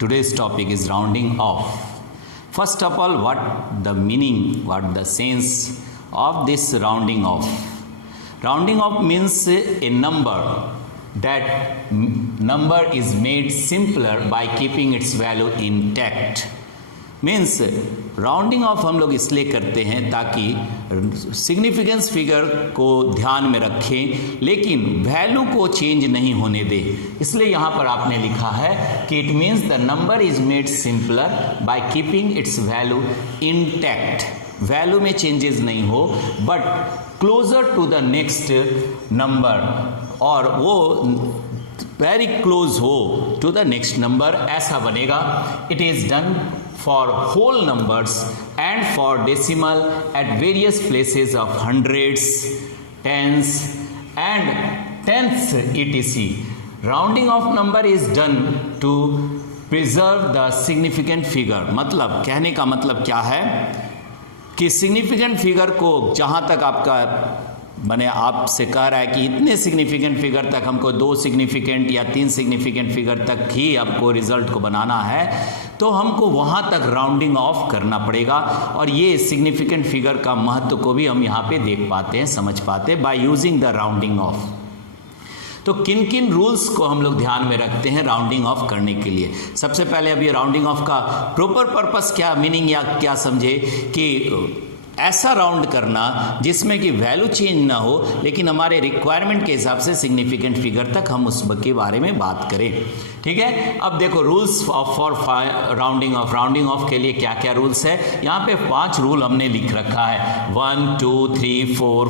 Today's topic is rounding off. First of all, what the meaning, what the sense of this rounding off? Rounding off means a number. That number is made simpler by keeping its value intact. Means rounding off हम लोग इसलिए करते हैं ताकि significance figure को ध्यान में रखें लेकिन वैल्यू को चेंज नहीं होने दें। इसलिए यहाँ पर आपने लिखा है कि it means the number is made simpler by keeping its value intact. Value में चेंजेस नहीं हो but closer to the next number, और वो वेरी क्लोज हो टू द नेक्स्ट नंबर, ऐसा बनेगा। It is done for whole numbers and for decimal at various places of hundreds, tens and tenths etc. Rounding off number is done to preserve the significant figure। मतलब कहने का मतलब क्या है कि significant figure को जहाँ तक आपका मैंने आपसे कह रहा है कि इतने सिग्निफिकेंट फिगर तक हमको 2 सिग्निफिकेंट या 3 सिग्निफिकेंट फिगर तक ही आपको रिजल्ट को बनाना है, तो हमको वहाँ तक राउंडिंग ऑफ करना पड़ेगा। और ये सिग्निफिकेंट फिगर का महत्व को भी हम यहाँ पे देख पाते हैं, समझ पाते हैं by using the rounding of. तो किन किन रूल्स को हम लोग ध्यान में रखते हैं राउंडिंग ऑफ करने के लिए? सबसे पहले अभी राउंडिंग ऑफ का प्रॉपर पर्पस क्या, मीनिंग या क्या समझे कि ऐसा राउंड करना जिसमें कि वैल्यू चेंज ना हो लेकिन हमारे रिक्वायरमेंट के हिसाब से सिग्निफिकेंट फिगर तक हम उस के बारे में बात करें। ठीक है, अब देखो rules for rounding off. Rounding off के लिए क्या क्या रूल्स है? यहाँ पे 5 रूल हमने लिख रखा है, 1 2 3 4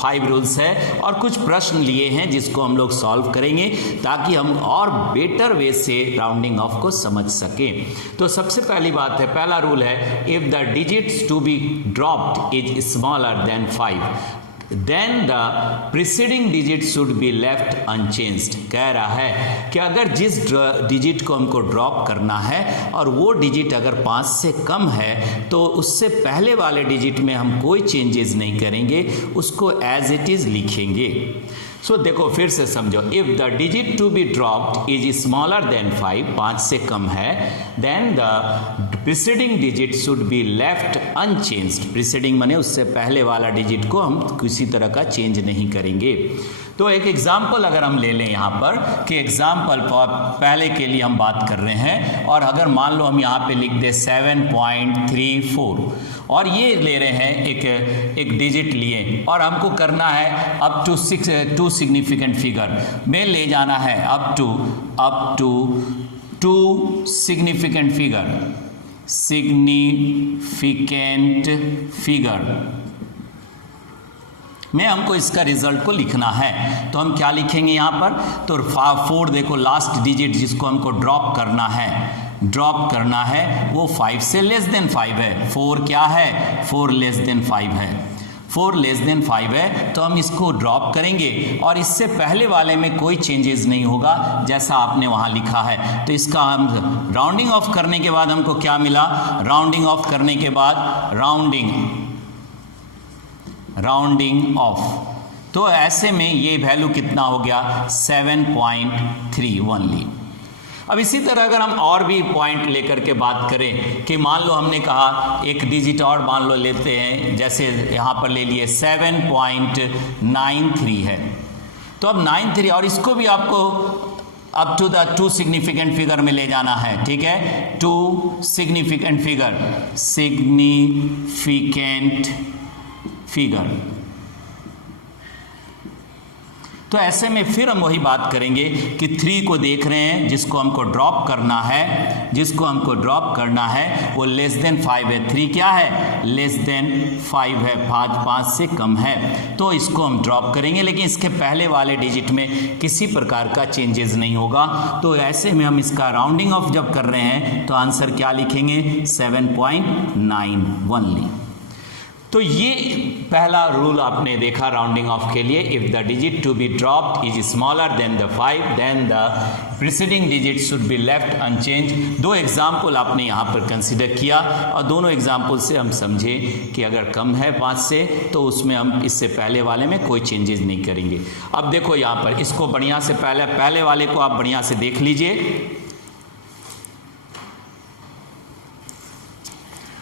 5 रूल्स है और कुछ प्रश्न लिए हैं जिसको हम लोग सॉल्व करेंगे ताकि हम और बेटर वे से राउंडिंग ऑफ को समझ सकें। तो सबसे पहली बात है, पहला रूल है, if the digits to be dropped is smaller than 5 then the preceding digit should be left unchanged। कह रहा है कि अगर जिस डिजिट को हमको ड्रॉप करना है और वो डिजिट अगर 5 से कम है तो उससे पहले वाले डिजिट में हम कोई चेंजेस नहीं करेंगे, उसको एज इट इज लिखेंगे। सो देखो फिर से समझो, if the digit to be dropped is smaller than 5 से कम है, then the preceding digit should be left unchanged. Preceding माने उससे पहले वाला डिजिट को हम किसी तरह का चेंज नहीं करेंगे। तो एक एग्जाम्पल अगर हम ले लें यहाँ पर कि एग्जाम्पल पहले के लिए हम बात कर रहे हैं, और अगर मान लो हम यहाँ पे लिख दे 7.34 और ये ले रहे हैं एक डिजिट लिए और हमको करना है अप टू 2 सिग्निफिकेंट फिगर में ले जाना है, अप टू 2 सिग्निफिकेंट फिगर में हमको इसका रिजल्ट को लिखना है। तो हम क्या लिखेंगे यहाँ पर? तो 4 देखो लास्ट डिजिट जिसको हमको ड्रॉप करना है वो 5 से लेस देन 5 है। 4 क्या है? 4 लेस देन 5 है। 4 लेस देन 5 है तो हम इसको ड्रॉप करेंगे और इससे पहले वाले में कोई चेंजेस नहीं होगा जैसा आपने वहाँ लिखा है। तो इसका हम राउंडिंग ऑफ करने के बाद हमको क्या मिला? राउंडिंग ऑफ करने के बाद राउंडिंग ऑफ, तो ऐसे में ये वैल्यू कितना हो गया? 7.3 ओनली। अब इसी तरह अगर हम और भी पॉइंट लेकर के बात करें कि मान लो हमने कहा एक डिजिट और मान लो लेते हैं, जैसे यहाँ पर ले लिए 7.93 है, तो अब 93 और इसको भी आपको up to the 2 significant figure में ले जाना है। ठीक है, 2 सिग्निफिकेंट फिगर। तो ऐसे में फिर हम वही बात करेंगे कि 3 को देख रहे हैं जिसको हमको ड्रॉप करना है वो लेस देन 5 है। 3 क्या है? लेस देन 5 है, 5 से कम है, तो इसको हम ड्रॉप करेंगे लेकिन इसके पहले वाले डिजिट में किसी प्रकार का चेंजेस नहीं होगा। तो ऐसे में हम इसका राउंडिंग ऑफ जब कर रहे हैं तो आंसर क्या लिखेंगे? 7.9 ओनली। तो ये पहला रूल आपने देखा राउंडिंग ऑफ के लिए, if the digit to be dropped is smaller than the 5 then the preceding digit should be left unchange. 2 example आपने यहाँ पर कंसिडर किया और दोनों एग्जाम्पल से हम समझे कि अगर कम है 5 से तो उसमें हम इससे पहले वाले में कोई चेंजेस नहीं करेंगे। अब देखो यहाँ पर इसको बढ़िया से पहले वाले को आप बढ़िया से देख लीजिए।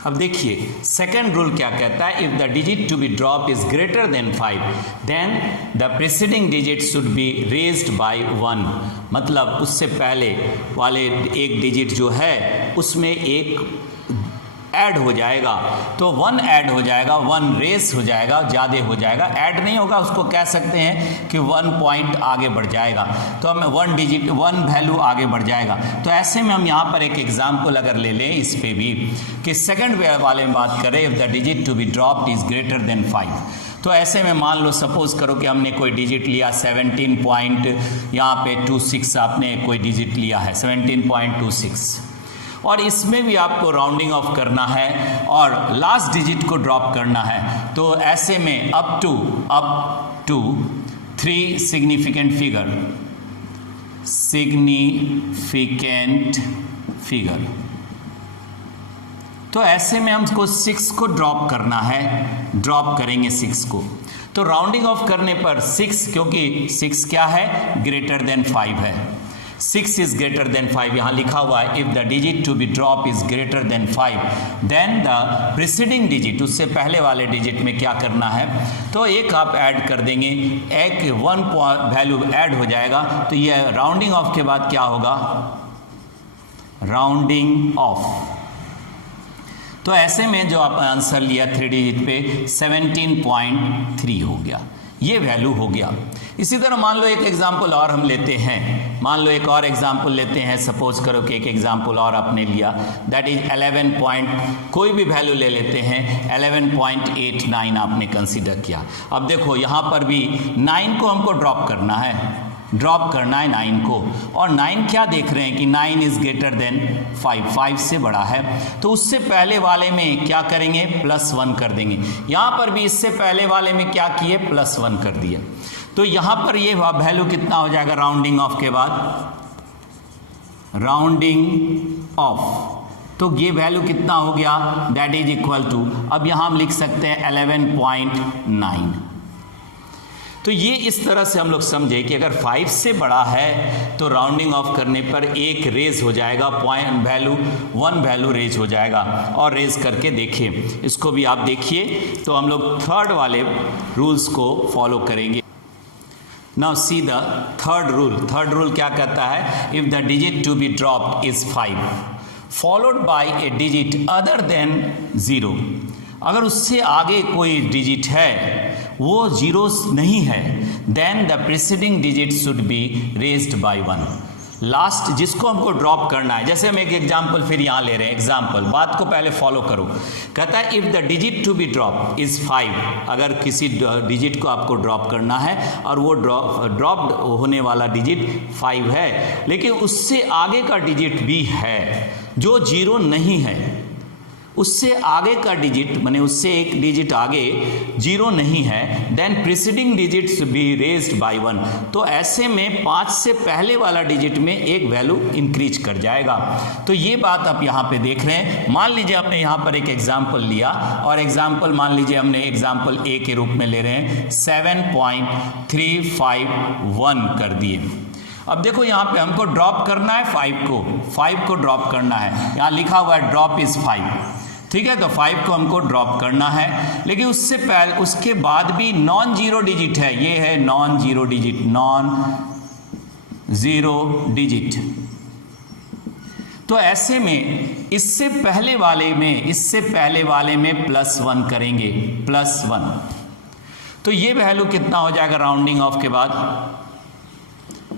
अब देखिए सेकंड रूल क्या कहता है, if the digit to be drop is greater than 5 then the preceding digit should be raised by 1। मतलब उससे पहले वाले एक डिजिट जो है उसमें एक ऐड हो जाएगा, तो 1 ऐड हो जाएगा, 1 रेस हो जाएगा, ज़्यादा हो जाएगा, ऐड नहीं होगा, उसको कह सकते हैं कि 1 पॉइंट आगे बढ़ जाएगा, तो हम 1 वैल्यू आगे बढ़ जाएगा। तो ऐसे में हम यहाँ पर एक एग्जाम्पल अगर ले लें इस पे भी कि सेकंड वाले में बात करें, if the digit to be dropped is greater than 5, तो ऐसे में मान लो सपोज करो कि हमने कोई डिजिट लिया 17 पॉइंट यहाँ पे 26, आपने कोई डिजिट लिया है 17.26 और इसमें भी आपको राउंडिंग ऑफ करना है और लास्ट डिजिट को ड्रॉप करना है, तो ऐसे में अप टू 3 सिग्निफिकेंट फिगर, तो ऐसे में हमको 6 को ड्रॉप करना है, ड्रॉप करेंगे 6 को, तो राउंडिंग ऑफ करने पर 6, क्योंकि 6 क्या है, ग्रेटर देन 5 है, 6 इज ग्रेटर देन 5, यहाँ लिखा हुआ है if the digit to be drop is greater than 5 then the preceding digit, उससे पहले वाले डिजिट में क्या करना है, तो एक आप ऐड कर देंगे, एक 1 वैल्यू ऐड हो जाएगा, तो ये राउंडिंग ऑफ के बाद क्या होगा, राउंडिंग ऑफ। तो ऐसे में जो आप आंसर लिया 3 डिजिट पे 17.3 हो गया, ये वैल्यू हो गया। इसी तरह मान लो एक एग्जाम्पल और हम लेते हैं, मान लो एक और एग्जाम्पल लेते हैं, सपोज करो कि एक एग्जाम्पल और आपने लिया, दैट इज 11 कोई भी वैल्यू ले लेते हैं, 11.89 आपने कंसीडर किया। अब देखो यहाँ पर भी 9 को हमको ड्रॉप करना है 9 को, और 9 क्या देख रहे हैं कि 9 इज ग्रेटर देन 5 से बड़ा है, तो उससे पहले वाले में क्या करेंगे, +1 कर देंगे। यहाँ पर भी इससे पहले वाले में क्या किए, +1 कर दिए, तो यहाँ पर ये वैल्यू कितना हो जाएगा, राउंडिंग ऑफ के बाद, राउंडिंग ऑफ, तो ये वैल्यू कितना हो गया, दैट इज इक्वल टू, अब यहाँ हम लिख सकते हैं 11.9। तो ये इस तरह से हम लोग समझे कि अगर 5 से बड़ा है तो राउंडिंग ऑफ करने पर एक रेज हो जाएगा, पॉइंट वैल्यू 1 वैल्यू रेज हो जाएगा, और रेज करके देखिए, इसको भी आप देखिए, तो हम लोग थर्ड वाले रूल्स को फॉलो करेंगे। Now see the third rule क्या कहता है, if the digit to be dropped is 5 followed by a digit other than 0, अगर उससे आगे कोई डिजिट है वो 0 नहीं है, then the preceding digit should be raised by 1। Last जिसको हमको ड्रॉप करना है, जैसे हम एक एग्जाम्पल फिर यहाँ ले रहे हैं, एग्जाम्पल बात को पहले फॉलो करो, कहता है if the digit to be drop is 5, अगर किसी डिजिट को आपको ड्रॉप करना है और वो ड्रॉप्ड होने वाला डिजिट 5 है, लेकिन उससे आगे का डिजिट भी है जो 0 नहीं है, उससे आगे का डिजिट माने उससे एक डिजिट आगे 0 नहीं है, then preceding digits be raised by 1, तो ऐसे में 5 से पहले वाला डिजिट में एक वैल्यू इंक्रीज कर जाएगा। तो ये बात आप यहाँ पे देख रहे हैं। मान लीजिए आपने यहाँ पर एक एग्जाम्पल लिया, और एग्जाम्पल मान लीजिए हमने एग्जाम्पल ए के रूप में ले रहे हैं, 7.351 कर दिए। अब देखो यहाँ पे हमको ड्रॉप करना है 5 को ड्रॉप करना है, यहाँ लिखा हुआ है ड्रॉप इज 5, ठीक है, तो 5 को हमको ड्रॉप करना है, लेकिन उससे पहले उसके बाद भी नॉन जीरो डिजिट है, ये है नॉन जीरो डिजिट। तो ऐसे में इससे पहले वाले में +1 करेंगे, +1, तो ये वैल्यू कितना हो जाएगा राउंडिंग ऑफ के बाद,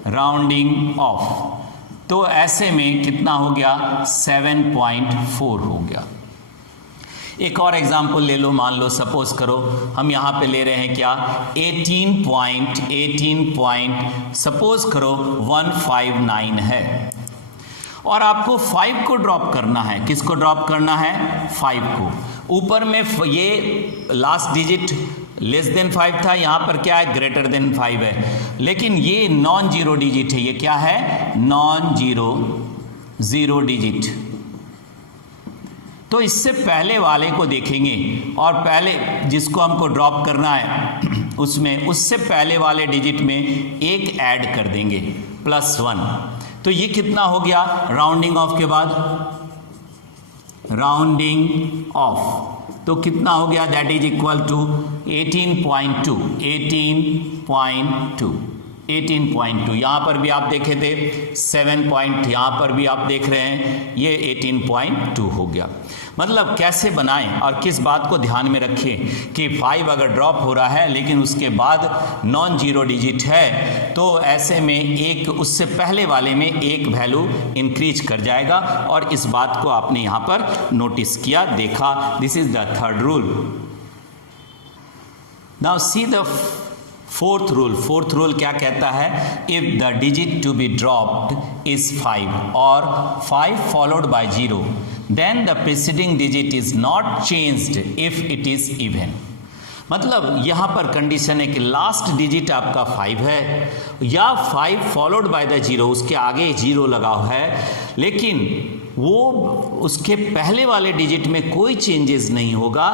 राउंडिंग ऑफ, तो ऐसे में कितना हो गया, 7.4 हो गया। एक और एग्जाम्पल ले लो, मान लो सपोज करो हम यहाँ पे ले रहे हैं क्या, 18 सपोज करो 159 है, और आपको 5 को ड्रॉप करना है। किसको ड्रॉप करना है, 5 को। ऊपर में ये लास्ट डिजिट लेस देन 5 था, यहाँ पर क्या है, ग्रेटर देन 5 है, लेकिन ये नॉन जीरो डिजिट है, ये क्या है, नॉन जीरो डिजिट। तो इससे पहले वाले को देखेंगे, और पहले जिसको हमको ड्रॉप करना है उसमें उससे पहले वाले डिजिट में एक ऐड कर देंगे, +1, तो ये कितना हो गया राउंडिंग ऑफ के बाद, राउंडिंग ऑफ, तो कितना हो गया, दैट इज इक्वल टू 18.2, 18.2 यहाँ पर भी आप देखे थे 7 पॉइंट, यहाँ पर भी आप देख रहे हैं ये 18.2 हो गया। मतलब कैसे बनाएं और किस बात को ध्यान में रखें कि 5 अगर ड्रॉप हो रहा है लेकिन उसके बाद नॉन जीरो डिजिट है तो ऐसे में एक उससे पहले वाले में एक वैल्यू इंक्रीज कर जाएगा, और इस बात को आपने यहाँ पर नोटिस किया, देखा। This is the third rule. Now see the fourth rule क्या कहता है, if the digit to be dropped is 5 और 5 followed by 0 then the preceding digit is not changed if it is even. मतलब यहाँ पर condition है कि last digit आपका 5 है या 5 फॉलोड बाय द 0, उसके आगे 0 लगा हुआ है, लेकिन वो उसके पहले वाले डिजिट में कोई चेंजेस नहीं होगा।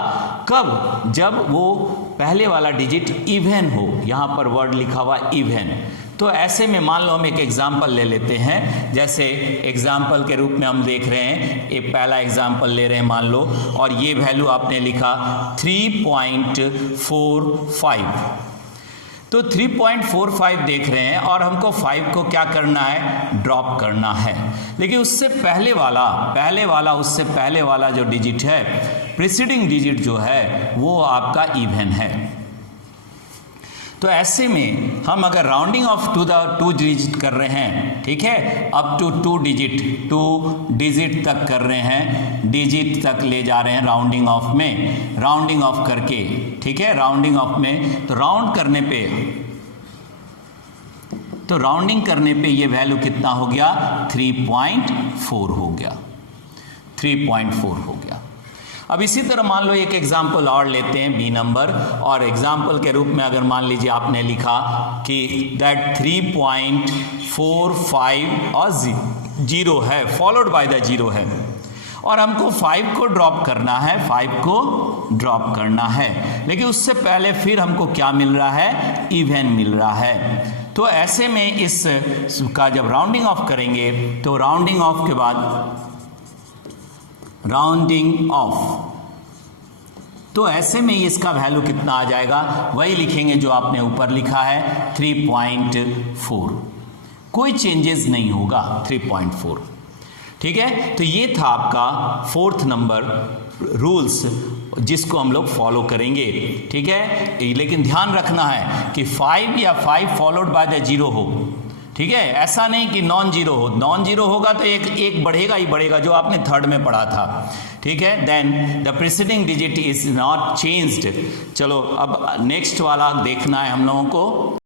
कब? जब वो पहले वाला डिजिट इवन हो, यहाँ पर वर्ड लिखा हुआ इवन। तो ऐसे में मान लो हम एक एग्जाम्पल ले लेते हैं, जैसे एग्जाम्पल के रूप में हम देख रहे हैं, एक पहला एग्जाम्पल ले रहे हैं मान लो, और ये वैल्यू आपने लिखा 3.45, तो 3.45 देख रहे हैं और हमको 5 को क्या करना है, ड्रॉप करना है। लेकिन उससे पहले वाला उससे पहले वाला जो डिजिट है, प्रीसीडिंग डिजिट जो है वो आपका इवन है। तो ऐसे में हम अगर rounding off to the 2 digit कर रहे हैं, ठीक है, अप टू 2 डिजिट तक कर रहे हैं, डिजिट तक ले जा रहे हैं राउंडिंग ऑफ में, राउंडिंग ऑफ करके, ठीक है, राउंडिंग ऑफ में, तो राउंडिंग करने पे ये वैल्यू कितना हो गया, 3.4 हो गया, 3.4 हो गया। अब इसी तरह मान लो एक एग्जाम्पल और लेते हैं, बी नंबर, और एग्जाम्पल के रूप में अगर मान लीजिए आपने लिखा कि दैट 3.45 और 0 है, फॉलोड बाय द 0 है, और हमको 5 को ड्रॉप करना है, 5 को ड्रॉप करना है, लेकिन उससे पहले फिर हमको क्या मिल रहा है, इवन मिल रहा है। तो ऐसे में इस का जब राउंडिंग ऑफ करेंगे तो राउंडिंग ऑफ के बाद राउंडिंग ऑफ, तो ऐसे में इसका वैल्यू कितना आ जाएगा, वही लिखेंगे जो आपने ऊपर लिखा है 3.4, कोई चेंजेस नहीं होगा, 3.4, ठीक है। तो ये था आपका 4th नंबर रूल्स जिसको हम लोग फॉलो करेंगे, ठीक है। लेकिन ध्यान रखना है कि 5 या 5 फॉलोड बाय द 0 हो, ठीक है, ऐसा नहीं कि नॉन जीरो हो, नॉन जीरो होगा तो एक बढ़ेगा ही बढ़ेगा, जो आपने 3rd में पढ़ा था, ठीक है। Then the preceding digit is not changed. चलो अब नेक्स्ट वाला देखना है हम लोगों को।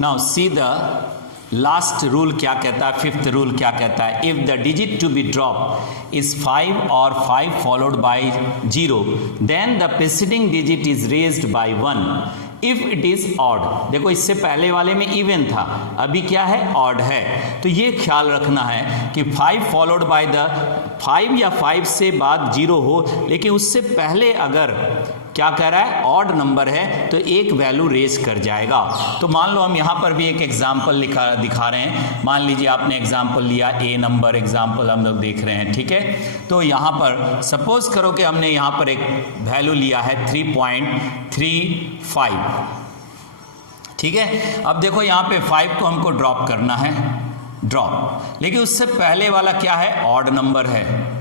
Now see the last rule क्या कहता है, 5th रूल क्या कहता है, if the digit to be drop is 5 और 5 followed by 0 then the preceding digit is raised by 1 if it is odd. देखो इससे पहले वाले में इवन था, अभी क्या है, ऑड है। तो ये ख्याल रखना है कि 5 फॉलोड बाय द 5 या 5 से बाद 0 हो, लेकिन उससे पहले अगर क्या कह रहा है, ऑड नंबर है, तो एक वैल्यू रेज कर जाएगा। तो मान लो हम यहाँ पर भी एक एग्जाम्पल दिखा रहे हैं, मान लीजिए आपने एग्जाम्पल लिया, ए नंबर एग्जाम्पल हम लोग देख रहे हैं, ठीक है। तो यहाँ पर सपोज करो कि हमने यहाँ पर एक वैल्यू लिया है 3.35, ठीक है। अब देखो यहाँ पे 5 को हमको ड्रॉप करना है, लेकिन उससे पहले वाला क्या है, ऑड नंबर है।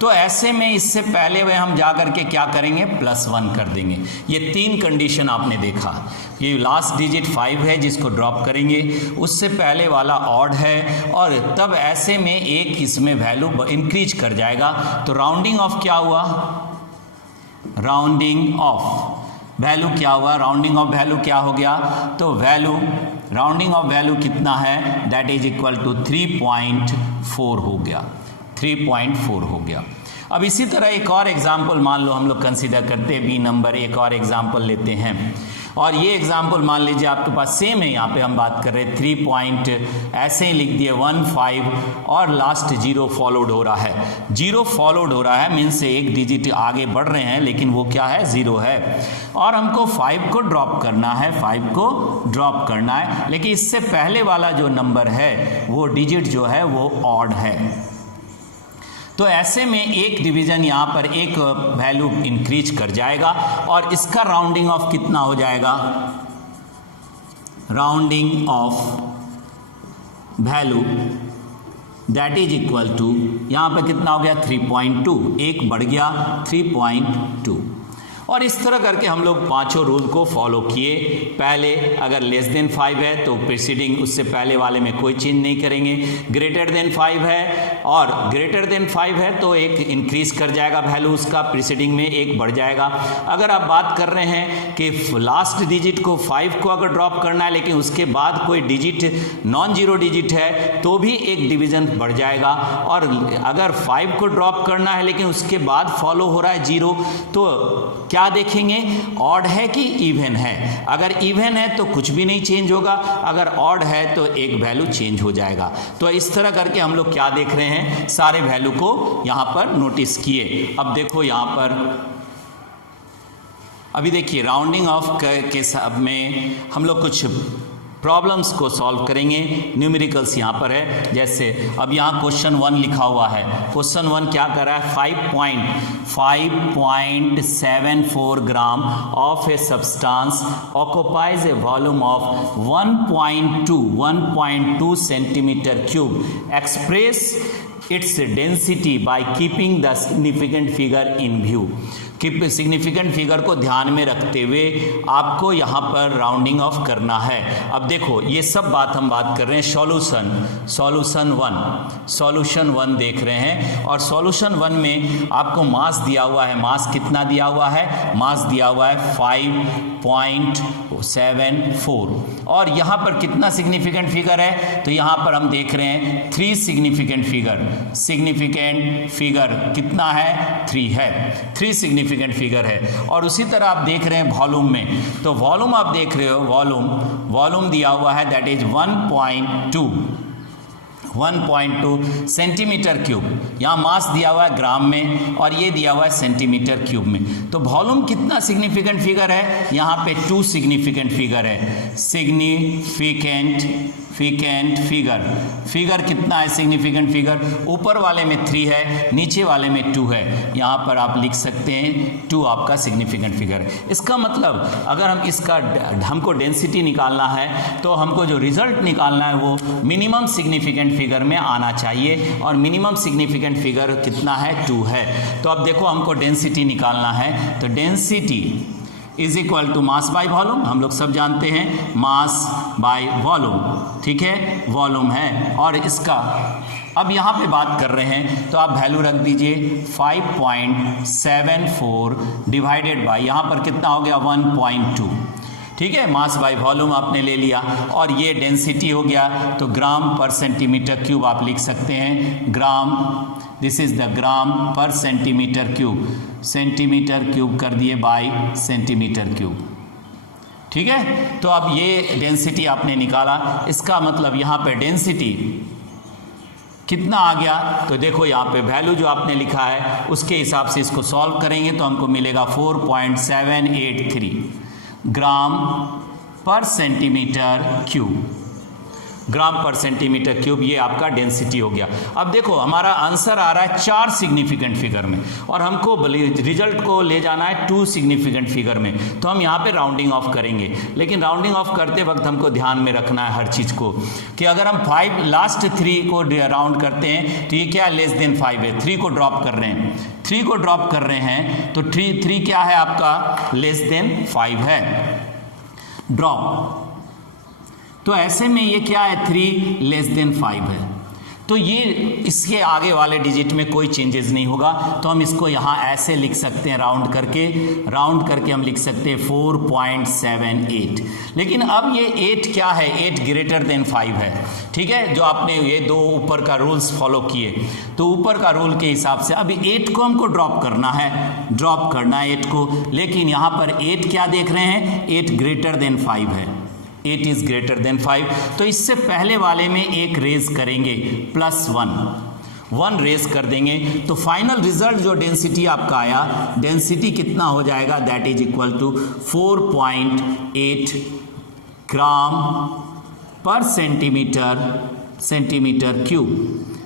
तो ऐसे में इससे पहले वह हम जा करके क्या करेंगे, +1 कर देंगे। ये 3 कंडीशन आपने देखा, ये लास्ट डिजिट 5 है जिसको ड्रॉप करेंगे, उससे पहले वाला ऑड है, और तब ऐसे में एक इसमें वैल्यू इंक्रीज कर जाएगा। तो राउंडिंग ऑफ क्या हुआ, राउंडिंग ऑफ वैल्यू क्या हुआ, राउंडिंग ऑफ वैल्यू क्या हो गया, तो वैल्यू राउंडिंग ऑफ वैल्यू कितना है, दैट इज इक्वल टू 3.4 हो गया, 3.4 हो गया। अब इसी तरह एक और एग्जाम्पल मान लो हम लोग कंसीडर करते हैं, बी नंबर, एक और एग्जाम्पल लेते हैं, और ये एग्जाम्पल मान लीजिए आपके पास सेम है, यहाँ पे हम बात कर रहे हैं 3 ऐसे ही लिख दिए 15 और लास्ट 0 फॉलोड हो रहा है, 0 फॉलोड हो रहा है मीन्स एक डिजिट आगे बढ़ रहे हैं, लेकिन वो क्या है, 0 है, और हमको 5 को ड्रॉप करना है, 5 को ड्रॉप करना है, लेकिन इससे पहले वाला जो नंबर है वो डिजिट जो है वो ऑड है। तो ऐसे में एक डिवीजन यहाँ पर एक वैल्यू इंक्रीज कर जाएगा और इसका राउंडिंग ऑफ कितना हो जाएगा, rounding off value that is equal to, यहाँ पर कितना हो गया 3.2, एक बढ़ गया 3.2। और इस तरह करके हम लोग पांचों रूल को फॉलो किए। पहले अगर लेस देन 5 है तो प्रीसीडिंग उससे पहले वाले में कोई चेंज नहीं करेंगे, ग्रेटर देन 5 है और ग्रेटर देन 5 है तो एक इंक्रीज कर जाएगा वैल्यू उसका, प्रीसीडिंग में एक बढ़ जाएगा। अगर आप बात कर रहे हैं कि लास्ट डिजिट को 5 को अगर ड्रॉप करना है लेकिन उसके बाद कोई डिजिट नॉन जीरो डिजिट है तो भी एक डिवीजन बढ़ जाएगा। और अगर 5 को ड्रॉप करना है लेकिन उसके बाद फॉलो हो रहा है 0 तो क्या देखेंगे, ऑड है कि इवन है। अगर इवन है तो कुछ भी नहीं चेंज होगा, अगर ऑड है तो एक वैल्यू चेंज हो जाएगा। तो इस तरह करके हम लोग क्या देख रहे हैं, सारे वैल्यू को यहां पर नोटिस किए। अब देखो यहां पर अभी देखिए राउंडिंग ऑफ के सब में हम लोग कुछ प्रॉब्लम्स को सॉल्व करेंगे। न्यूमेरिकल्स यहाँ पर है, जैसे अब यहाँ क्वेश्चन 1 लिखा हुआ है। क्वेश्चन 1 क्या कर रहा है, 5.74 gram of a substance occupies A volume of 1.2 centimetre cube, express its density by keeping the significant figure in view. Significant figure को ध्यान में रखते हुए आपको यहाँ पर राउंडिंग ऑफ करना है। अब देखो ये सब बात हम बात कर रहे हैं सॉल्यूशन 1 देख रहे हैं और सॉल्यूशन 1 में आपको मास दिया हुआ है। मास कितना दिया हुआ है, मास दिया हुआ है 5.74 और यहाँ पर कितना सिग्निफिकेंट फिगर है, तो यहाँ पर हम देख रहे हैं 3 सिग्निफिकेंट फिगर कितना है, 3 है, 3 सिग्निफिकेंट फिगर है। और उसी तरह आप देख रहे हैं वॉल्यूम में, तो वॉल्यूम आप देख रहे हो, वॉल्यूम दिया हुआ है दैट इज 1.2 सेंटीमीटर क्यूब। यहाँ मास दिया हुआ है ग्राम में और ये दिया हुआ है सेंटीमीटर क्यूब में। तो वॉल्यूम कितना सिग्निफिकेंट फिगर है, यहाँ पे 2 सिग्निफिकेंट फिगर है। सिग्निफिकेंट फिगर कितना है, सिग्निफिकेंट फिगर ऊपर वाले में 3 है, नीचे वाले में 2 है। यहाँ पर आप लिख सकते हैं 2 आपका सिग्निफिकेंट फिगर है। इसका मतलब अगर हमको डेंसिटी निकालना है तो हमको जो रिजल्ट निकालना है वो मिनिमम सिग्निफिकेंट फिगर में आना चाहिए और मिनिमम सिग्निफिकेंट फिगर कितना है, 2 है। तो अब देखो हमको डेंसिटी निकालना है, तो density is equal to mass by volume, हम लोग सब जानते हैं मास बाय वॉल्यूम, ठीक है, वॉल्यूम है। और इसका अब यहाँ पे बात कर रहे हैं तो आप वैल्यू रख दीजिए 5.74 डिवाइडेड बाय यहाँ पर कितना हो गया 1.2, ठीक है, मास बाय वॉल्यूम आपने ले लिया और ये डेंसिटी हो गया। तो ग्राम पर सेंटीमीटर क्यूब आप लिख सकते हैं, ग्राम, दिस इज द ग्राम पर सेंटीमीटर क्यूब, सेंटीमीटर क्यूब कर दिए बाय सेंटीमीटर क्यूब, ठीक है। तो अब ये डेंसिटी आपने निकाला, इसका मतलब यहाँ पे डेंसिटी कितना आ गया, तो देखो यहाँ पे वैल्यू जो आपने लिखा है उसके हिसाब से इसको सॉल्व करेंगे तो हमको मिलेगा 4.783 ग्राम पर सेंटीमीटर क्यूब, ग्राम पर सेंटीमीटर क्यूब, ये आपका डेंसिटी हो गया। अब देखो हमारा आंसर आ रहा है 4 सिग्निफिकेंट फिगर में और हमको रिजल्ट को ले जाना है 2 सिग्निफिकेंट फिगर में, तो हम यहाँ पे राउंडिंग ऑफ करेंगे। लेकिन राउंडिंग ऑफ करते वक्त हमको ध्यान में रखना है हर चीज़ को कि अगर हम 5 लास्ट 3 को राउंड करते हैं तो ये क्या लेस देन 5 है, 3 को ड्रॉप कर रहे हैं, 3 को ड्रॉप कर रहे हैं तो 3 क्या है आपका लेस देन 5 है, ड्रॉप। तो ऐसे में ये क्या है 3 लेस देन 5 है, तो ये इसके आगे वाले डिजिट में कोई चेंजेस नहीं होगा। तो हम इसको यहाँ ऐसे लिख सकते हैं राउंड करके हम लिख सकते हैं 4.78। लेकिन अब ये 8 क्या है, 8 ग्रेटर देन 5 है, ठीक है। जो आपने ये 2 ऊपर का रूल्स फॉलो किए तो ऊपर का रूल के हिसाब से अभी 8 को हमको ड्रॉप करना है 8 को, लेकिन यहाँ पर 8 क्या देख रहे हैं, 8 ग्रेटर देन 5 है, 8 इज ग्रेटर देन 5। तो इससे पहले वाले में एक रेज करेंगे +1 रेज कर देंगे तो फाइनल रिजल्ट जो डेंसिटी आपका आया, डेंसिटी कितना हो जाएगा, दैट इज इक्वल टू 4.8 ग्राम पर सेंटीमीटर क्यूब,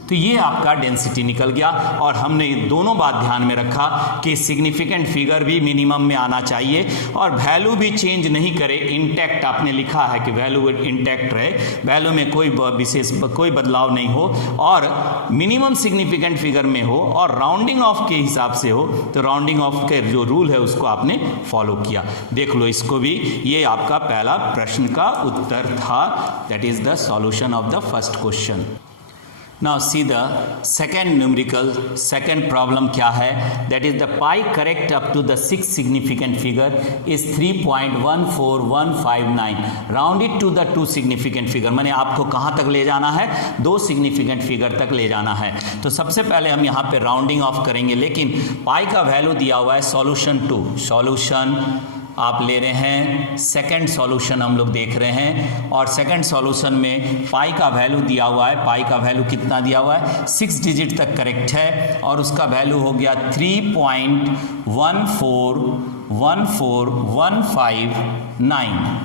तो ये आपका डेंसिटी निकल गया। और हमने दोनों बात ध्यान में रखा कि सिग्निफिकेंट फिगर भी मिनिमम में आना चाहिए और वैल्यू भी चेंज नहीं करे, इंटैक्ट आपने लिखा है कि वैल्यू इंटैक्ट रहे, वैल्यू में कोई विशेष कोई बदलाव नहीं हो और मिनिमम सिग्निफिकेंट फिगर में हो और राउंडिंग ऑफ के हिसाब से हो। तो राउंडिंग ऑफ के जो रूल है उसको आपने फॉलो किया। देख लो इसको भी, ये आपका पहला प्रश्न का उत्तर था। That is the solution of the first question. Now see the second numerical, second problem क्या है? That is the pi correct up to the 6th significant figure is 3.14159. Round it to the 2 significant figure. मैंने आपको कहाँ तक ले जाना है? 2 significant figure तक ले जाना है। तो सबसे पहले हम यहाँ पे राउंडिंग ऑफ करेंगे, लेकिन पाई का वैल्यू दिया हुआ है सॉल्यूशन 2। सॉल्यूशन आप ले रहे हैं, सेकंड सॉल्यूशन हम लोग देख रहे हैं और सेकंड सॉल्यूशन में पाई का वैल्यू दिया हुआ है। पाई का वैल्यू कितना दिया हुआ है? 6 डिजिट तक करेक्ट है और उसका वैल्यू हो गया 3.1414159।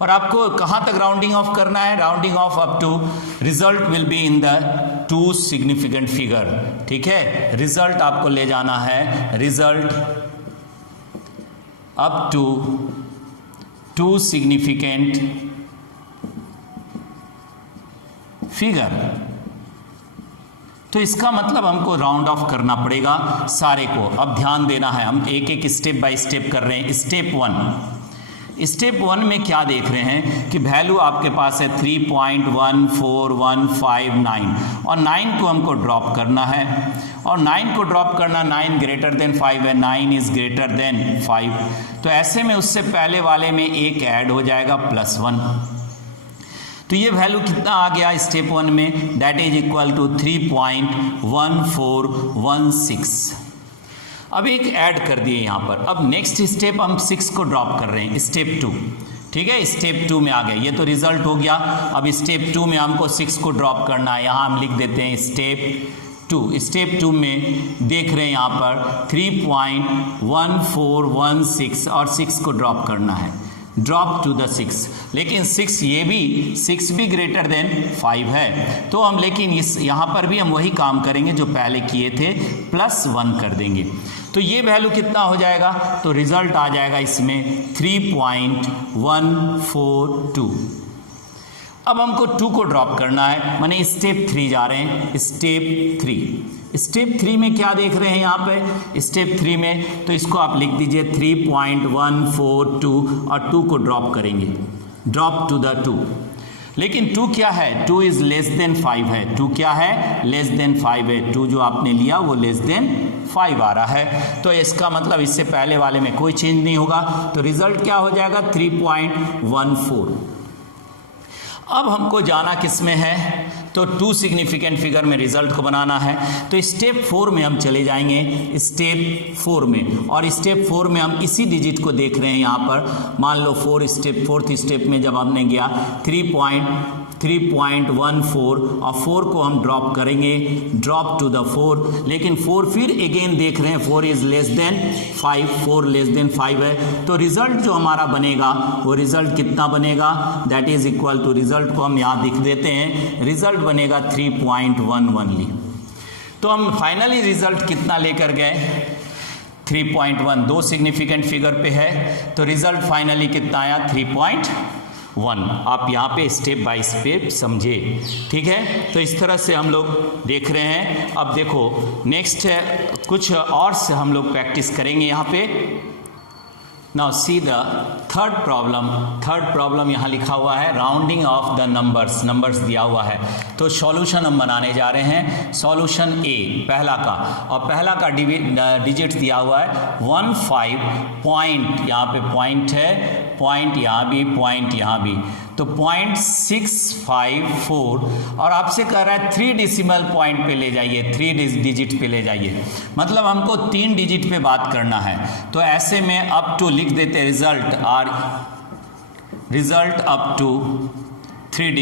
और आपको कहाँ तक राउंडिंग ऑफ करना है? Rounding off up to result will be in the 2 significant figure. ठीक है, रिजल्ट आपको ले जाना है, result up to 2 significant figure। तो इसका मतलब हमको राउंड ऑफ करना पड़ेगा सारे को। अब ध्यान देना है, हम एक एक स्टेप बाय स्टेप कर रहे हैं। स्टेप 1 में क्या देख रहे हैं कि वैल्यू आपके पास है 3.14159 और 9 को हमको ड्रॉप करना है और 9 को ड्रॉप करना, 9 ग्रेटर देन 5 है, 9 इज ग्रेटर देन 5। तो ऐसे में उससे पहले वाले में एक ऐड हो जाएगा +1। तो ये वैल्यू कितना आ गया स्टेप 1 में? That is equal to 3.1416। अब एक ऐड कर दिए यहाँ पर। अब नेक्स्ट स्टेप हम 6 को ड्रॉप कर रहे हैं, स्टेप 2। ठीक है, स्टेप 2 में आ गए, ये तो रिजल्ट हो गया। अब स्टेप 2 में हमको 6 को ड्रॉप करना है, यहाँ हम लिख देते हैं स्टेप 2। स्टेप 2 में देख रहे हैं यहाँ पर 3.1416 और 6 को ड्रॉप करना है, ड्रॉप टू द 6। लेकिन 6 भी ग्रेटर देन 5 है, तो हम लेकिन इस यहाँ पर भी हम वही काम करेंगे जो पहले किए थे, +1 कर देंगे। तो ये वैल्यू कितना हो जाएगा? तो रिजल्ट आ जाएगा इसमें 3.142। अब हमको 2 को ड्रॉप करना है, माने स्टेप 3 जा रहे हैं। स्टेप 3 में क्या देख रहे हैं यहाँ पे? स्टेप 3 में तो इसको आप लिख दीजिए 3.142 और 2 को ड्रॉप करेंगे, ड्रॉप टू द 2। लेकिन 2 क्या है? 2 इज लेस देन 5 है। 2 क्या है? लेस देन 5 है। 2 जो आपने लिया वो लेस देन 5 आ रहा है, तो इसका मतलब इससे पहले वाले में कोई चेंज नहीं होगा। तो रिजल्ट क्या हो जाएगा? 3.14। अब हमको जाना किस में है? तो 2 सिग्निफिकेंट फिगर में रिजल्ट को बनाना है। तो स्टेप 4 में हम चले जाएंगे, स्टेप 4 में। और स्टेप 4 में हम इसी डिजिट को देख रहे हैं यहाँ पर। मान लो 4th स्टेप में जब हमने गया 3.14 और 4 को हम ड्रॉप करेंगे, ड्रॉप टू द 4। लेकिन 4 फिर अगेन देख रहे हैं 4 is less than 5, 4 less than 5 है। तो रिजल्ट जो हमारा बनेगा वो रिजल्ट कितना बनेगा? That is equal to, result को हम यहाँ लिख देते हैं, रिजल्ट बनेगा 3.11। तो हम फाइनली रिजल्ट कितना लेकर गए? 3.1। 2 सिग्निफिकेंट फिगर पे है तो रिजल्ट फाइनली कितना आया? 3.1। आप यहाँ पे स्टेप बाय स्टेप समझे। ठीक है, तो इस तरह से हम लोग देख रहे हैं। अब देखो नेक्स्ट कुछ और से हम लोग प्रैक्टिस करेंगे यहाँ पे। Now see the third problem यहाँ लिखा हुआ है, राउंडिंग ऑफ द नंबर्स दिया हुआ है। तो सॉल्यूशन हम बनाने जा रहे हैं। सॉल्यूशन ए पहला का डिजिट दिया हुआ है 15 पॉइंट, यहाँ पे पॉइंट है, पॉइंट यहाँ भी, पॉइंट यहाँ भी, तो 0.654 और आपसे कह रहा है 3 डेसिमल पॉइंट पे ले जाइए, 3 डिजिट पे ले जाइए, मतलब हमको 3 डिजिट पे बात करना है। तो ऐसे में अप टू लिख देते रिजल्ट अप टू 3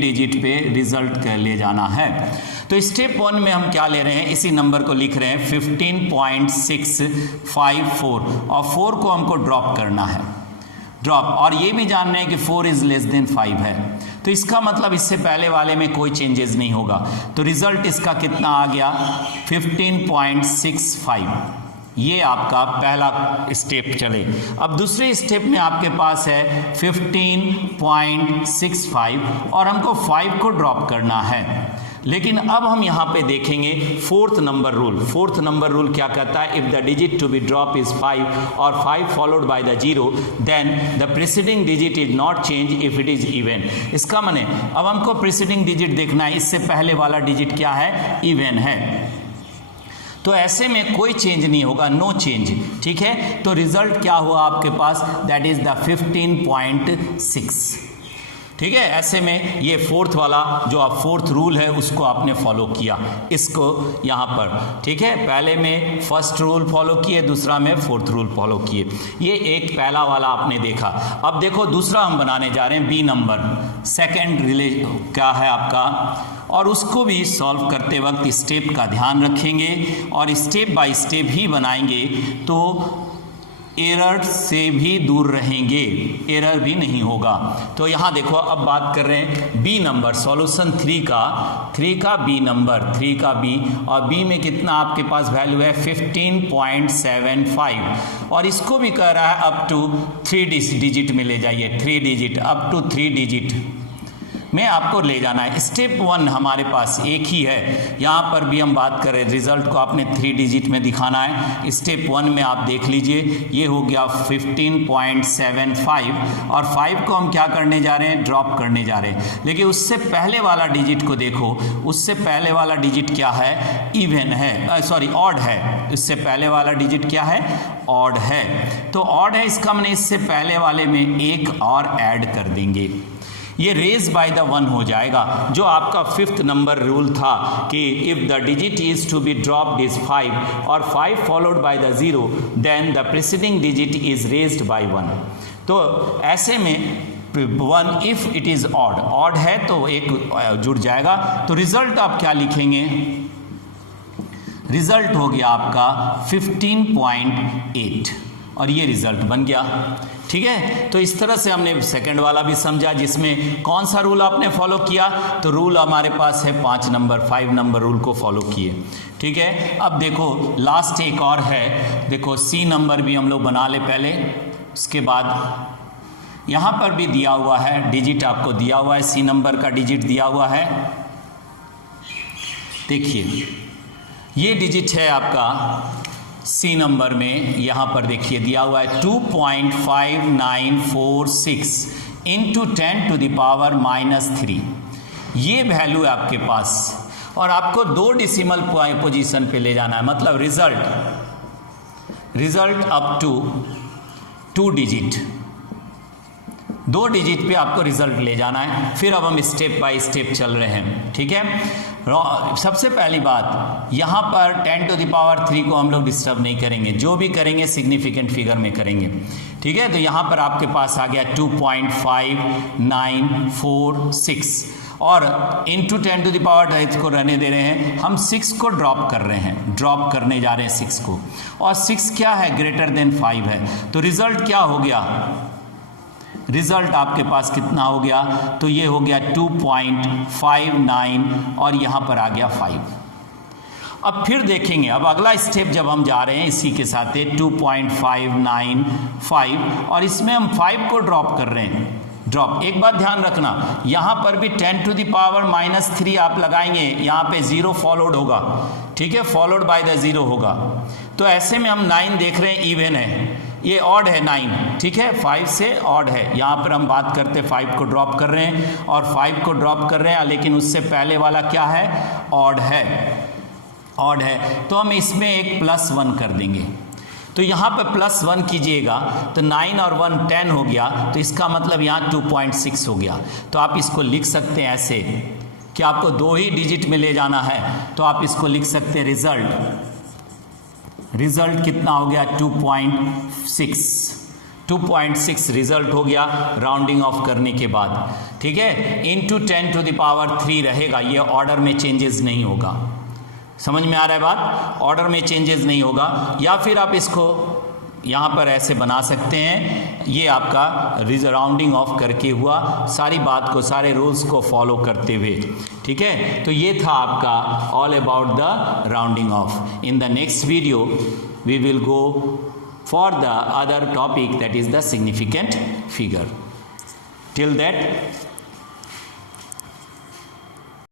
डिजिट पे रिजल्ट ले जाना है। तो स्टेप 1 में हम क्या ले रहे हैं? इसी नंबर को लिख रहे हैं 15.654 और 4 को हमको ड्रॉप करना है, ड्रॉप। और ये भी जान रहे हैं कि 4 इज लेस देन 5 है। तो इसका मतलब इससे पहले वाले में कोई चेंजेस नहीं होगा। तो रिजल्ट इसका कितना आ गया 15.65। ये आपका पहला स्टेप चले। अब दूसरे स्टेप में आपके पास है 15.65 और हमको 5 को ड्रॉप करना है। लेकिन अब हम यहाँ पे देखेंगे fourth number rule. Fourth number rule क्या कहता है, if the digit to be drop is 5 और 5 followed by the 0 then the preceding digit is not change if it is even. इसका माने अब हमको प्रीसीडिंग डिजिट देखना है, इससे पहले वाला डिजिट क्या है, इवन है। तो ऐसे में कोई चेंज नहीं होगा, नो चेंज, ठीक है। तो रिजल्ट क्या हुआ आपके पास, दैट इज द 15.6, ठीक है। ऐसे में ये फोर्थ वाला जो आप फोर्थ रूल है उसको आपने फॉलो किया, इसको यहाँ पर, ठीक है। पहले में फर्स्ट रूल फॉलो किए, दूसरा में फोर्थ रूल फॉलो किए। ये एक पहला वाला आपने देखा। अब देखो दूसरा हम बनाने जा रहे हैं, बी नंबर, सेकेंड क्या है आपका, और उसको भी सॉल्व करते वक्त स्टेप का ध्यान रखेंगे और स्टेप बाय स्टेप ही बनाएंगे, तो एरर से भी दूर रहेंगे, एरर भी नहीं होगा। तो यहाँ देखो अब बात कर रहे हैं बी नंबर, सॉल्यूशन 3 का बी नंबर, 3 का बी, और बी में कितना आपके पास वैल्यू है 15.75 और इसको भी कह रहा है अप टू 3 डिजिट में ले जाइए, 3 डिजिट, अप टू 3 डिजिट में आपको ले जाना है। स्टेप 1 हमारे पास एक ही है, यहाँ पर भी हम बात करें रिजल्ट को आपने 3 डिजिट में दिखाना है। स्टेप 1 में आप देख लीजिए, ये हो गया 15.75 और 5 को हम क्या करने जा रहे हैं, ड्रॉप करने जा रहे हैं। लेकिन उससे पहले वाला डिजिट को देखो, उससे पहले वाला डिजिट क्या है, इवन है, सॉरी ऑड है। इससे पहले वाला डिजिट क्या है, ऑड है। तो ऑड है, इसका मैंने इससे पहले वाले में एक और ऐड कर देंगे, ये रेज बाय द 1 हो जाएगा। जो आपका 5th नंबर रूल था कि if the digit is to be dropped is 5 और 5 followed by the 0 then the preceding digit is raised by 1। तो ऐसे में 1 if it is odd, odd है तो एक जुड़ जाएगा। तो रिजल्ट आप क्या लिखेंगे, रिजल्ट हो गया आपका 15.8 और ये रिजल्ट बन गया, ठीक है। तो इस तरह से हमने सेकंड वाला भी समझा, जिसमें कौन सा रूल आपने फॉलो किया, तो रूल हमारे पास है 5 नंबर रूल को फॉलो किए, ठीक है। अब देखो लास्ट एक और है, देखो सी नंबर भी हम लोग बना ले पहले, उसके बाद यहाँ पर भी दिया हुआ है डिजिट, आपको दिया हुआ है सी नंबर का डिजिट दिया हुआ है। देखिए ये डिजिट है आपका सी नंबर में, यहाँ पर देखिए दिया हुआ है 2.5946 इंटू 10⁻³ ये वैल्यू है आपके पास, और आपको 2 डेसिमल पोजीशन पे ले जाना है, मतलब result up to 2 digit, 2 digit पे आपको रिजल्ट ले जाना है। फिर अब हम स्टेप बाय स्टेप चल रहे हैं, ठीक है। सबसे पहली बात, यहाँ पर 10⁻³ को हम लोग डिस्टर्ब नहीं करेंगे, जो भी करेंगे सिग्निफिकेंट फिगर में करेंगे, ठीक है। तो यहाँ पर आपके पास आ गया 2.5946 और इंटू 10⁻³ को रहने दे रहे हैं, हम 6 को ड्रॉप कर रहे हैं, ड्रॉप करने जा रहे हैं 6 को, और 6 क्या है, ग्रेटर देन 5 है। तो रिजल्ट क्या हो गया, रिजल्ट आपके पास कितना हो गया, तो ये हो गया 2.59 और यहाँ पर आ गया 5। अब फिर देखेंगे, अब अगला स्टेप जब हम जा रहे हैं इसी के साथ 2.595 और इसमें हम 5 को ड्रॉप कर रहे हैं, ड्रॉप। एक बात ध्यान रखना, यहाँ पर भी 10⁻³ आप लगाएंगे, यहाँ पे 0 फॉलोड होगा, ठीक है, फॉलोड बाय द 0 होगा। तो ऐसे में हम 9 देख रहे हैं, इवन है, ये ऑड है 9, ठीक है, 5 से ऑड है। यहाँ पर हम बात करते 5 को ड्रॉप कर रहे हैं और 5 को ड्रॉप कर रहे हैं, लेकिन उससे पहले वाला क्या है, ऑड है, ऑड है। तो हम इसमें एक +1 कर देंगे। तो यहाँ पर +1 कीजिएगा तो 9 और 1 10 हो गया, तो इसका मतलब यहाँ 2.6 हो गया। तो आप इसको लिख सकते हैं ऐसे कि आपको 2 ही डिजिट में ले जाना है, तो आप इसको लिख सकते हैं रिजल्ट कितना हो गया 2.6 रिजल्ट हो गया राउंडिंग ऑफ करने के बाद, ठीक है। इंटू 10⁻³ रहेगा, ये ऑर्डर में चेंजेस नहीं होगा। समझ में आ रहा है बात, ऑर्डर में चेंजेस नहीं होगा। या फिर आप इसको यहाँ पर ऐसे बना सकते हैं। ये आपका राउंडिंग ऑफ करके हुआ, सारी बात को, सारे रूल्स को फॉलो करते हुए। ठीक है, तो ये था आपका all about the rounding off. In the next video we will go for the other topic, that is the significant figure. Till that,